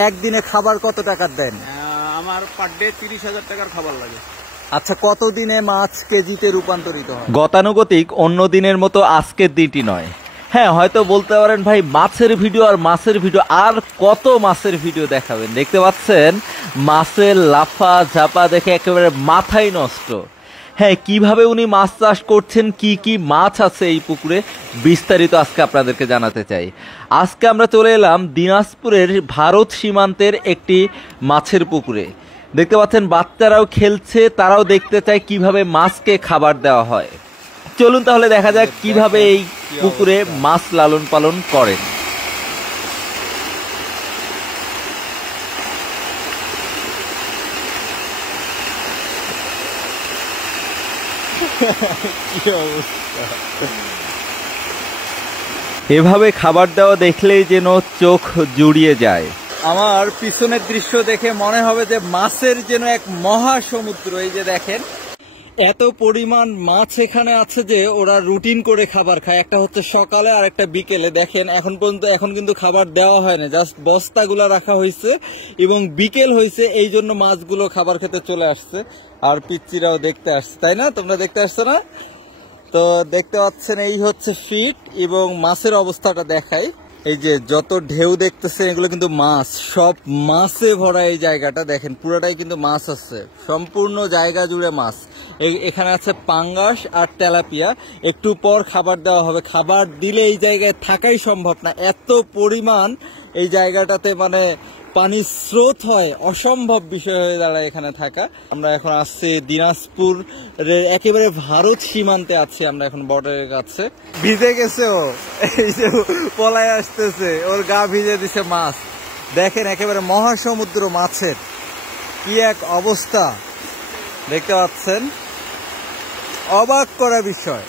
একদিনে খাবার কত টাকার দেন? আমার পার ডে 30,000 টাকার খাবার লাগে। আচ্ছা, কতদিনে মাছ কেজিতে রূপান্তরিত হয়? গতানুগতিক অন্য দিনের মতো আজকের দিনটি নয়। হ্যাঁ, হয়তো বলতে পারেন ভাই মাছের ভিডিও আর মাছের ভিডিও, আর কত মাছের ভিডিও দেখাবেন। দেখতে পাচ্ছেন মাছের লাফা ঝাপা দেখে একেবারে মাথাই নষ্ট। হ্যাঁ, কিভাবে উনি মাছ চাষ করছেন, কি কি মাছ আছে এই পুকুরে, বিস্তারিত আজকে আপনাদেরকে জানাতে চাই। আজকে আমরা চলে এলাম দিনাজপুরের ভারত সীমান্তের একটি মাছের পুকুরে। দেখতে পাচ্ছেন বাচ্চারাও খেলছে, তারাও দেখতে চায় কিভাবে মাছকে খাবার দেওয়া হয়। চলুন তাহলে দেখা যাক কিভাবে এই পুকুরে মাছ লালন পালন করেন। এভাবে খাবার দেওয়া দেখলেই যেন চোখ জুড়িয়ে যায়। আমার পিছনের দৃশ্য দেখে মনে হবে যে মাছের যেন এক মহাসমুদ্র। এই যে দেখেন এত পরিমাণ মাছ এখানে আছে যে ওরা রুটিন করে খাবার খায়। একটা হচ্ছে সকালে আর একটা বিকেলে। দেখেন এখন কিন্তু খাবার দেওয়া হয় না, জাস্ট বস্তাগুলো রাখা হয়েছে এবং বিকেল হয়েছে, এই জন্য মাছগুলো খাবার খেতে চলে আসছে। আর পিচ্চিরাও দেখতে আসছে, তাই না? তোমরা দেখতে আসছো না? তো দেখতে পাচ্ছেন এই হচ্ছে ফিট, এবং মাছের অবস্থাটা দেখাই। এই যে যত ঢেউ দেখতেছেন এগুলো কিন্তু মাছ, সব মাছে ভরা এই জায়গাটা। দেখেন পুরোটাই কিন্তু মাছ আছে, সম্পূর্ণ জায়গা জুড়ে মাছ। এখানে আছে পাঙ্গাস আর তেলাপিয়া। একটু পর খাবার দেওয়া হবে। খাবার দিলে এই জায়গায় থাকাই সম্ভব না, এত পরিমাণ এই জায়গাটাতে মানে পানির স্রোত হয়, অসম্ভব বিষয় হয়ে দাঁড়ায় এখানে থাকা। আমরা এখন আসছি দিনাজপুর একেবারে ভারত সীমান্তে আছি আমরা এখন, বর্ডারের কাছে। ভিজে গেছে ও, এই যে পলায় আসতেছে, ওর গা ভিজে দিছে মাছ। দেখেন একেবারে মহাসমুদ্র মাছের, কি এক অবস্থা দেখতে পাচ্ছেন। অবাক করা বিষয়,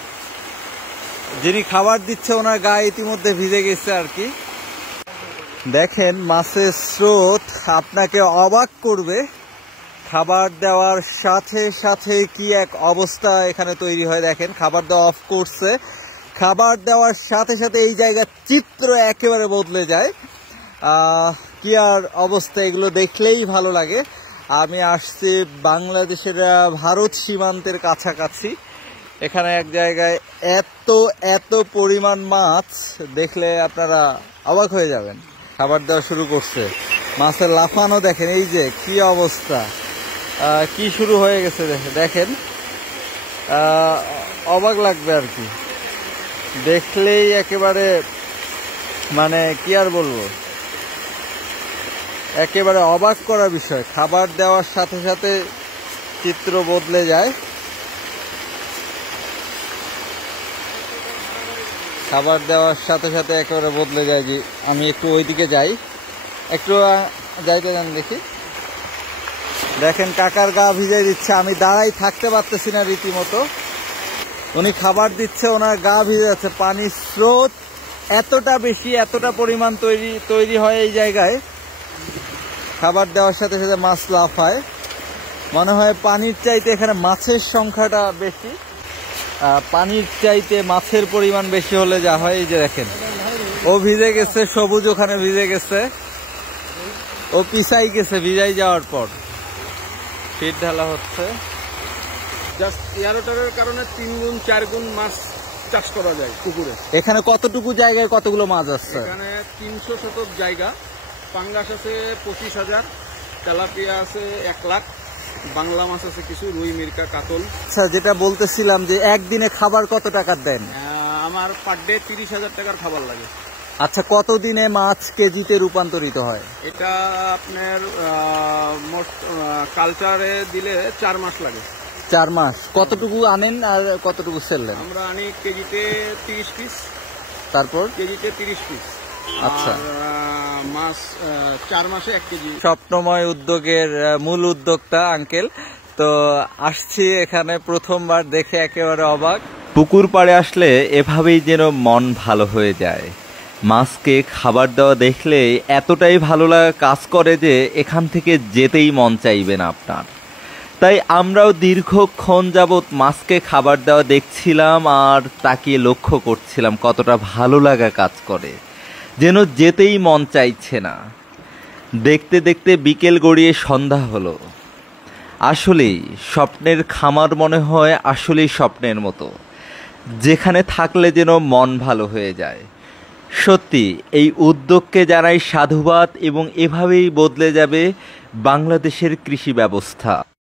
যিনি খাবার দিচ্ছে ওনার গা ইতিমধ্যে ভিজে গেছে আর কি। দেখেন মাছের স্রোত আপনাকে অবাক করবে। খাবার দেওয়ার সাথে সাথে কি এক অবস্থা এখানে তৈরি হয়। দেখেন খাবার দেওয়া অফ করছে, খাবার দেওয়ার সাথে সাথে এই জায়গার চিত্র একেবারে বদলে যায়। কি আর অবস্থা, এগুলো দেখলেই ভালো লাগে। আমি আসছি বাংলাদেশের ভারত সীমান্তের কাছাকাছি। এখানে এক জায়গায় এত পরিমাণ মাছ দেখলে আপনারা অবাক হয়ে যাবেন। খাবার দেওয়া শুরু করছে, মাছের লাফানো দেখেন, এই যে কি অবস্থা, কি শুরু হয়ে গেছে দেখেন। অবাক লাগবে আর কি দেখলেই, একেবারে মানে কি আর বলবো, একেবারে অবাক করা বিষয়। খাবার দেওয়ার সাথে সাথে চিত্র বদলে যায়। খাবার দেওয়ার সাথে সাথে একেবারে বদলে যায়। যে আমি একটু ওইদিকে যাই, একটু যাইতে যান দেখি। দেখেন কাকার গা ভিজাই দিচ্ছে, আমি দাঁড়াই থাকতে পারতেছি না রীতিমতো। উনি খাবার দিচ্ছে, ওনার গা ভিজে যাচ্ছে। পানির স্রোত এতটা বেশি, এতটা পরিমাণ তৈরি হয় এই জায়গায়। খাবার দেওয়ার সাথে সাথে মাছ লাফায়, মনে হয় পানির চাইতে এখানে মাছের সংখ্যাটা বেশি। পানির চাইতে মাছের পরিমাণ বেশি হলে যা হয়, এই যে দেখেন ও ভিজে গেছে, সবুজ ওখানে ভিজে গেছে, ও পিছাই গেছে ভিজাই যাওয়ার পর। ফিট ঢালা হচ্ছে, জাস্ট এয়ারোটারের কারণে 3 গুণ 4 গুণ মাছ চাষ করা যায় পুকুরে। এখানে কতটুকু জায়গায় কতগুলো মাছ আছে? এখানে 300 শতক জায়গা। পাঙ্গাস আছে 25,000, তেলাপিয়া আছে 1 লাখ, বাংলা মাছ আছে কিছু, রুই, মিরকা, কাতল। আচ্ছা, যেটা বলতেছিলাম যে একদিনে খাবার কত টাকার দেন? আমার পার ডে 30,000 টাকার খাবার লাগে। আচ্ছা, কতদিনে মাছ কেজিতে রূপান্তরিত হয়? এটা আপনার মোট কালচারে দিলে 4 মাস লাগে। 4 মাস। কতটুকু আনেন আর কতটুকু সেললেন? আমরা আনি কেজিতে 30 পিস। তারপর কেজিতে 30 পিস। আচ্ছা, মাছ 4 মাসে 1 কেজি। স্বপ্নময় উদ্যোগের মূল উদ্যোক্তা আঙ্কেল। তো আসছি এখানে প্রথমবার, দেখে একেবারে অবাক। পুকুর পাড়ে আসলে এভাবেই যেন মন ভালো হয়ে যায়। মাছকে খাবার দেওয়া দেখলে এতটাই ভালো লাগা কাজ করে যে এখান থেকে যেতেই মন চাইবে না আপনার। তাই আমরাও দীর্ঘক্ষণ যাবৎ মাছকে খাবার দেওয়া দেখছিলাম আর তাকিয়ে লক্ষ্য করছিলাম কতটা ভালো লাগা কাজ করে, যেন যেতেই মন চাইছে না। দেখতে দেখতে বিকেল গড়িয়ে সন্ধ্যা হলো। আসলেই স্বপ্নের খামার মনে হয় আসলেই স্বপ্নের মতো, যেখানে থাকলে যেন মন ভালো হয়ে যায়। সত্যি এই উদ্যোগকে জানাই সাধুবাদ এবং এভাবেই বদলে যাবে বাংলাদেশের কৃষি ব্যবস্থা।